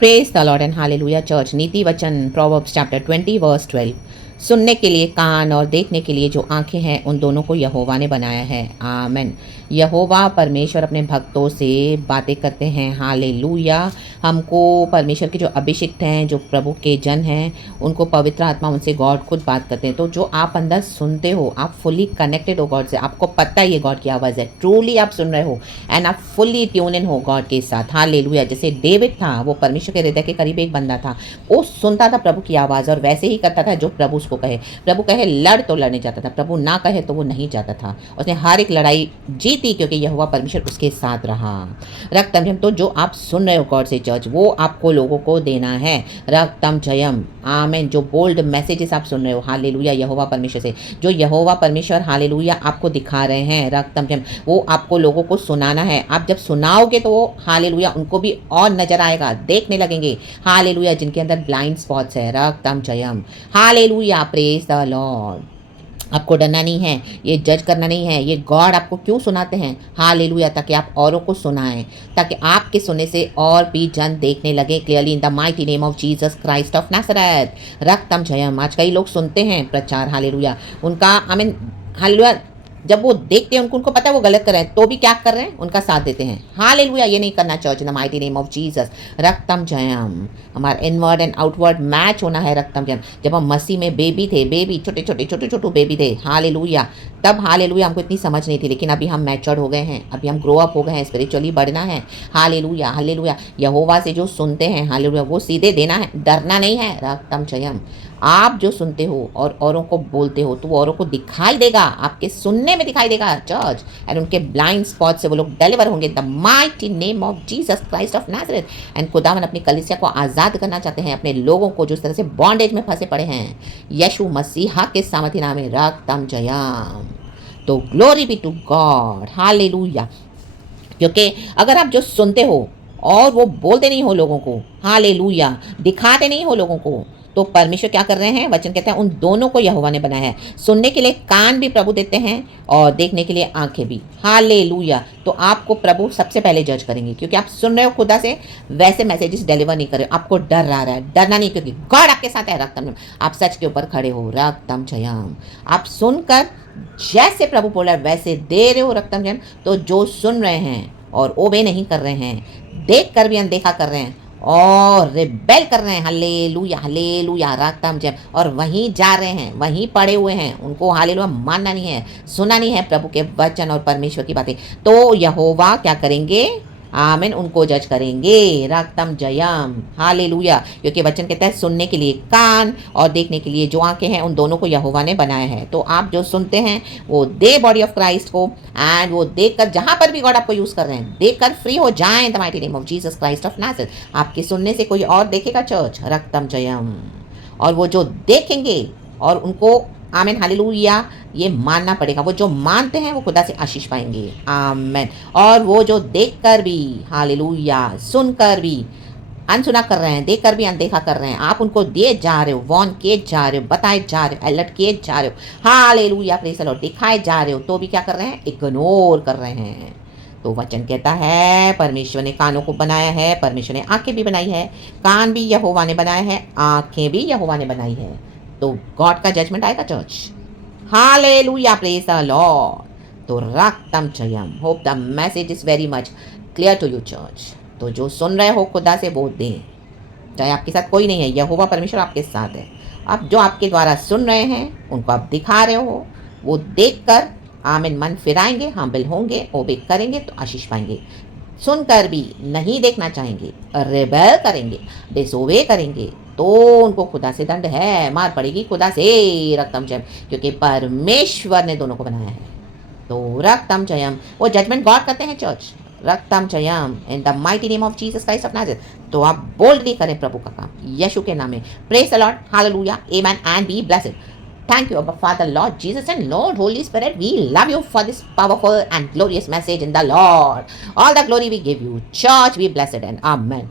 Praise the Lord and hallelujah church. नीति वचन proverbs chapter 20 verse 12। सुनने के लिए कान और देखने के लिए जो आंखें हैं उन दोनों को यहोवा ने बनाया है। आमेन। यहोवा परमेश्वर अपने भक्तों से बातें करते हैं। हालेलुया। हमको परमेश्वर के जो अभिषिक्त हैं, जो प्रभु के जन हैं, उनको पवित्र आत्मा उनसे गॉड खुद बात करते हैं। तो जो आप अंदर सुनते हो, आप फुली कनेक्टेड हो गॉड से, आपको पता है ये गॉड की आवाज़ है, ट्रूली आप सुन रहे हो एंड आप फुल्ली ट्यून इन हो गॉड के साथ। हालेलुया। जैसे डेविड था, वो परमेश्वर के हृदय के करीब एक बंदा था, वो सुनता था प्रभु की आवाज़ और वैसे ही करता था जो प्रभु उसको कहे। प्रभु कहे लड़ तो लड़ने जाता था, प्रभु ना कहे तो वो नहीं जाता था। उसने हर एक लड़ाई जीती क्योंकि यहोवा परमेश्वर उसके साथ रहा। रक्तम जयम, तो जो आप सुन रहे हो गॉड से चर्च, वो आपको लोगों को देना है। रक्तम जयम, आमेन। जो बोल्ड मैसेजेस आप सुन रहे हो, हालेलुया, यहोवा परमेश्वर से, जो यहोवा परमेश्वर हालेलुया आपको दिखा रहे हैं, रक्तम जयम, वो आपको लोगों को सुनाना है। आप जब सुनाओगे तो वो हालेलुया उनको भी और नजर आएगा, देखने लगेंगे। हालेलुया। जिनके अंदर ब्लाइंड स्पॉट्स है, रक्तम Jayam, hallelujah, praise the Lord. आपको डरना नहीं है, ये जज करना नहीं है। ये गॉड आपको क्यों सुनाते हैं? हालेलुया, ताकि आप औरों को सुनाएं, ताकि आपके सुनने से और भी जन देखने लगे clearly. In the mighty name of Jesus Christ of Nazareth, रक्तम जयम। आज कई लोग सुनते हैं प्रचार, हालेलुया, उनका आमीन, हालेलुया, जब वो देखते हैं उनको पता है वो गलत कर रहे हैं, तो भी क्या कर रहे हैं? उनका साथ देते हैं। हालेलुया। ये नहीं करना church, in the mighty name of Jesus, रक्तम जयम। हमारा इनवर्ड एंड आउटवर्ड मैच होना है, रक्तम जयम। जब हम मसीह में बेबी थे, बेबी छोटे छोटे बेबी थे, हालेलुया, तब हालेलुया हमको इतनी समझ नहीं थी, लेकिन अभी हम मैच्योर्ड हो गए हैं, अभी हम ग्रो अप हो गए हैं, स्पिरिचुअली बढ़ना है। Hallelujah, hallelujah. यहोवा से जो सुनते हैं, हालेलुया, वो सीधे देना है, डरना नहीं है, रक्तम जयम। आप जो सुनते हो और औरों को बोलते हो तो वो औरों को दिखाई देगा, आपके सुनने में दिखाई देगा चर्च, एंड उनके ब्लाइंड स्पॉट से वो लोग डिलीवर होंगे, the mighty name of Jesus Christ of Nazareth. And खुदावन अपनी कलीसिया को आज़ाद करना चाहते हैं, अपने लोगों को जो इस तरह से बॉन्डेज में फंसे पड़े हैं, यीशु मसीहा के सामर्थी नाम में, रक्तम जयम। तो glory be to God, hallelujah. क्योंकि अगर आप जो सुनते हो और वो बोलते नहीं हो लोगों को, हालेलुया, दिखाते नहीं हो लोगों को, तो परमेश्वर क्या कर रहे हैं? वचन कहते हैं उन दोनों को यहोवा ने बनाया है। सुनने के लिए कान भी प्रभु देते हैं और देखने के लिए आंखें भी, हालेलुया। तो आपको प्रभु सबसे पहले जज करेंगे, क्योंकि आप सुन रहे हो खुदा से, वैसे मैसेजेस डिलीवर नहीं कर रहे हो, आपको डर आ रहा है। डरना नहीं, क्योंकि गॉड आपके साथ है, रक्तम। आप सच के ऊपर खड़े हो, रक्तम जयम। आप सुनकर जैसे प्रभु बोला वैसे दे रहे हो, रक्तम जयम। तो जो सुन रहे हैं और ओबे नहीं कर रहे हैं, देख कर भी अनदेखा कर रहे हैं और रिबेल कर रहे हैं, हालेलुया, हालेलुया, रक्तम जयम, और वहीं जा रहे हैं, वहीं पड़े हुए हैं, उनको हालेलुया मानना नहीं है, सुना नहीं है प्रभु के वचन और परमेश्वर की बातें, तो यहोवा क्या करेंगे? आमीन, उनको जज करेंगे, रक्तम जयम, हालेलुया। क्योंकि वचन कहता है सुनने के लिए कान और देखने के लिए जो आंखें हैं उन दोनों को यहोवा ने बनाया है। तो आप जो सुनते हैं वो दे बॉडी ऑफ क्राइस्ट को, एंड वो देखकर जहां पर भी गॉड आपको यूज कर रहे हैं, देखकर फ्री हो जाएं, the mighty name of Jesus Christ of Nazareth. आपके सुनने से कोई और देखेगा चर्च, रक्तम जयम। और वो जो देखेंगे और उनको आमीन, हालेलुया, ये मानना पड़ेगा। वो जो मानते हैं वो खुदा से आशीष पाएंगे, आमीन। और वो जो देखकर भी, हालेलुया, सुनकर भी अनसुना कर रहे हैं, देखकर भी अनदेखा कर रहे हैं, आप उनको दिए जा रहे हो, वॉर्न किए जा रहे हो, बताए जा रहे हो, अलर्ट किए जा रहे हो, हालेलुया, प्रेज़ द लॉर्ड, दिखाए जा रहे हो, तो भी क्या कर रहे हैं? इग्नोर कर रहे हैं। तो वचन कहता है परमेश्वर ने कानों को बनाया है, परमेश्वर ने आंखें भी बनाई है, कान भी यहोवा ने बनाया है, आंखें भी यहोवा ने बनाई है। तो गॉड का जजमेंट आएगा church, hallelujah, praise the Lord. तो रक्तम जयम। Hope the message is very much clear to you church. तो जो सुन रहे हो खुदा से वो दें, चाहे आपके साथ कोई नहीं है, यहोवा परमेश्वर आपके साथ है। आप जो आपके द्वारा सुन रहे हैं उनको आप दिखा रहे हो, वो देखकर आमीन मन फिराएंगे, हामिल होंगे, ओबे करेंगे तो आशीष पाएंगे। सुनकर भी नहीं देखना चाहेंगे, रेबेल करेंगे, डिसोबे करेंगे, तो उनको खुदा से दंड है, मार पड़ेगी खुदा से, रक्तम जयम। क्योंकि परमेश्वर ने दोनों को बनाया है। तो रक्तम जयम, वो जजमेंट गॉड करते हैं चर्च, रक्तम जयम, in the mighty name of Jesus Christ of Nazareth. तो आप बोल्डली करें प्रभु का काम, यीशु के नाम में। Praise the Lord, hallelujah, amen, and be blessed. Thank you, Abba Father, Lord Jesus, and Lord Holy Spirit. We love you for this powerful and glorious message in the Lord. All the glory we give you. Church, be blessed and amen.